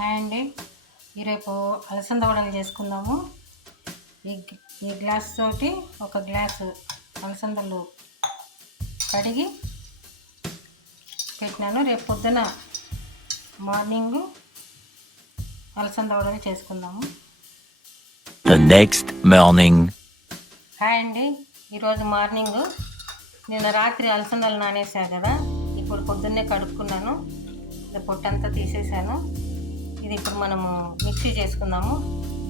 Hi అండి. రేపు అలసంద వడలు చేసుకుందాము. ఈ గ్లాస్ తోటి ఒక గ్లాసు అలసందలు కడిగి పెట్టినాను. రేపు పొద్దున మార్నింగ్ అలసంద వడలు చేసుకుందాము. Next morning. హాయ్ అండి. ఈరోజు మార్నింగ్ నిన్న రాత్రి అలసందలు నానేసా కదా, ఇప్పుడు పొద్దున్నే కడుక్కున్నాను. పొట్టంతా తీసేసాను. ఇది ఇప్పుడు మనము మిక్సీ చేసుకుందాము.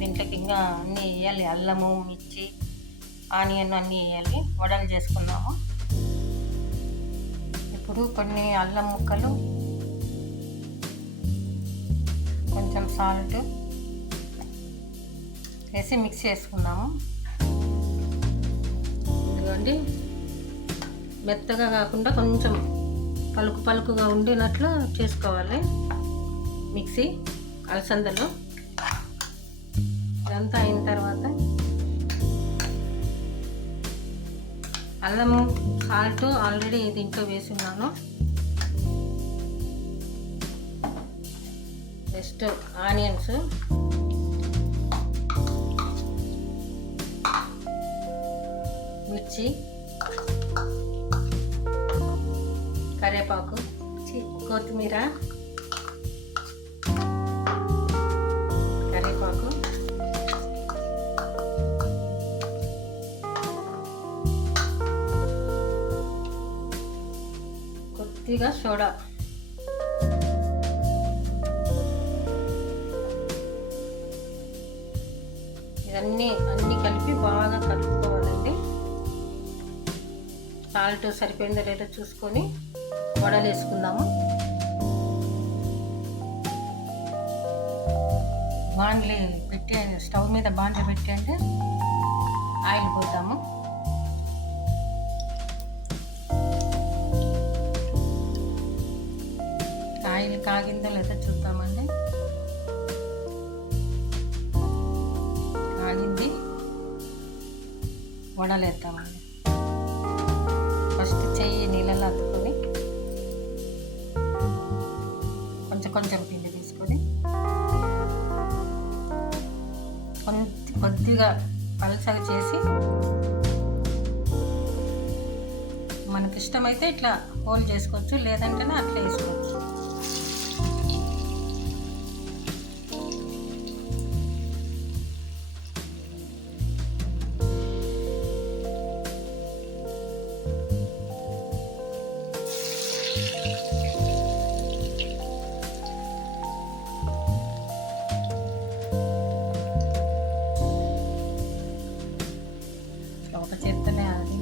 దీంట్లోకి ఇంకా అన్నీ వేయాలి, అల్లము, మిర్చి, ఆనియన్ అన్నీ వేయాలి. వడలు చేసుకుందాము. ఇప్పుడు కొన్ని అల్లం ముక్కలు, కొంచెం సాల్ట్ వేసి మిక్స్ చేసుకుందాము. ఇదిగోండి, మెత్తగా కాకుండా కొంచెం పలుకు పలుకుగా ఉండినట్లు చేసుకోవాలి మిక్సీ అలసందలు. ఇదంతా అయిన తర్వాత అల్లం, సాల్ట్ ఆల్రెడీ దీంట్లో వేసున్నాను. నెక్స్ట్ ఆనియన్స్, మిర్చి, కరివేపాకు, కొత్తిమీర, కరివేపాకు, కొద్దిగా సోడా, ఇవన్నీ కలిపి బాగా కలుపుకోవాలండి. సాల్ట్ సరిపోయిందో లేదో చూసుకొని వడలు వేసుకుందాము. బాండ్లీ పెట్టి, స్టవ్ మీద బాండ్లీ పెట్టి అంటే ఆయిల్ పోద్దాము. ఆయిల్ కాగిందో లేదో చూద్దామండి. కాగింది. వడలు వేద్దామండి. ఫస్ట్ చెయ్యి నీళ్ళలో అద్దుకొని కొంచెం పిండి తీసుకొని కొద్దిగా పలసగా చేసి, మనకి ఇష్టమైతే ఇట్లా హోల్ చేసుకోవచ్చు, లేదంటేనే అట్లా వేసుకోవచ్చు. ఒక చేత్తనే అది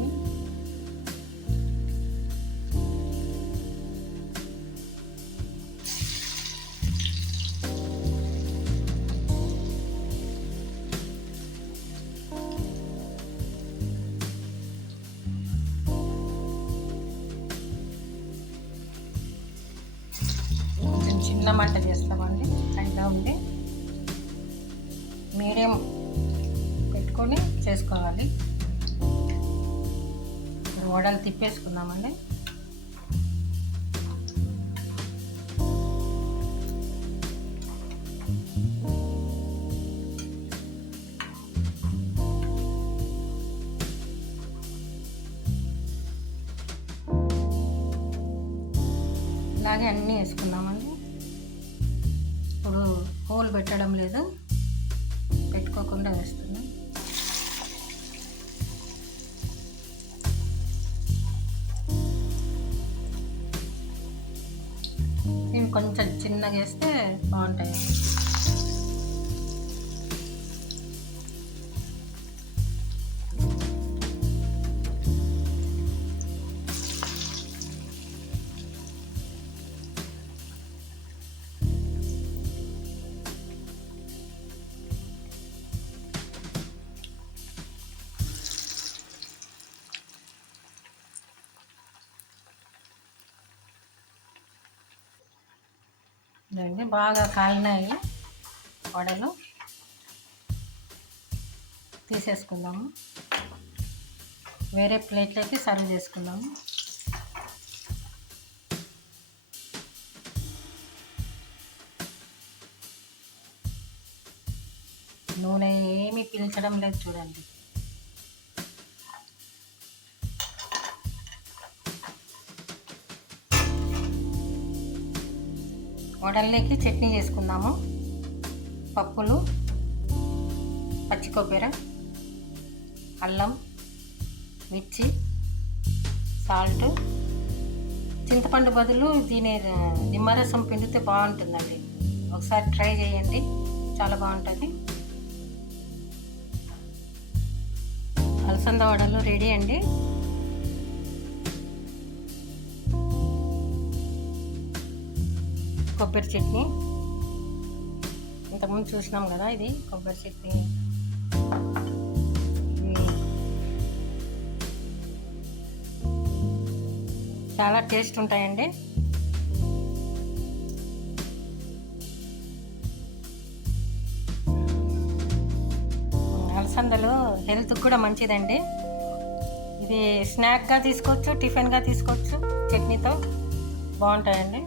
కొంచెం చిన్న మంట చేస్తామండి. హైగా ఉండి మీడియం పెట్టుకొని చేసుకోవాలి. వడలు తిప్పేసుకుందామండి. ఇలాగే అన్నీ వేసుకుందామండి. ఇప్పుడు హోల్ పెట్టడం లేదు, పెట్టుకోకుండా వేస్తున్నాం. కొంచెం చిన్నగా వేస్తే బాగుంటాయి. ఇదండి, బాగా కాలినాయి వడలు. తీసేసుకుందాము. వేరే ప్లేట్లోకి సర్వ్ చేసుకుందాము. నూనె ఏమీ పీల్చడం లేదు చూడండి. వడల్లోకి చట్నీ చేసుకుందాము. పప్పులు, పచ్చి కొబ్బరి, అల్లం, మిర్చి, సాల్ట్, చింతపండు బదులు దీని నిమ్మరసం పిండితే బాగుంటుందండి. ఒకసారి ట్రై చేయండి, చాలా బాగుంటుంది. అలసంద వడలు రెడీ అండి. కొబ్బరి చట్నీ ఇంతకుముందు చూసినాం కదా, ఇది కొబ్బరి చట్నీ. చాలా టేస్ట్ ఉంటాయండి. అలసందలు హెల్త్కి కూడా మంచిదండి. ఇది స్నాక్గా తీసుకోవచ్చు, టిఫిన్గా తీసుకోవచ్చు. చట్నీతో బాగుంటాయండి.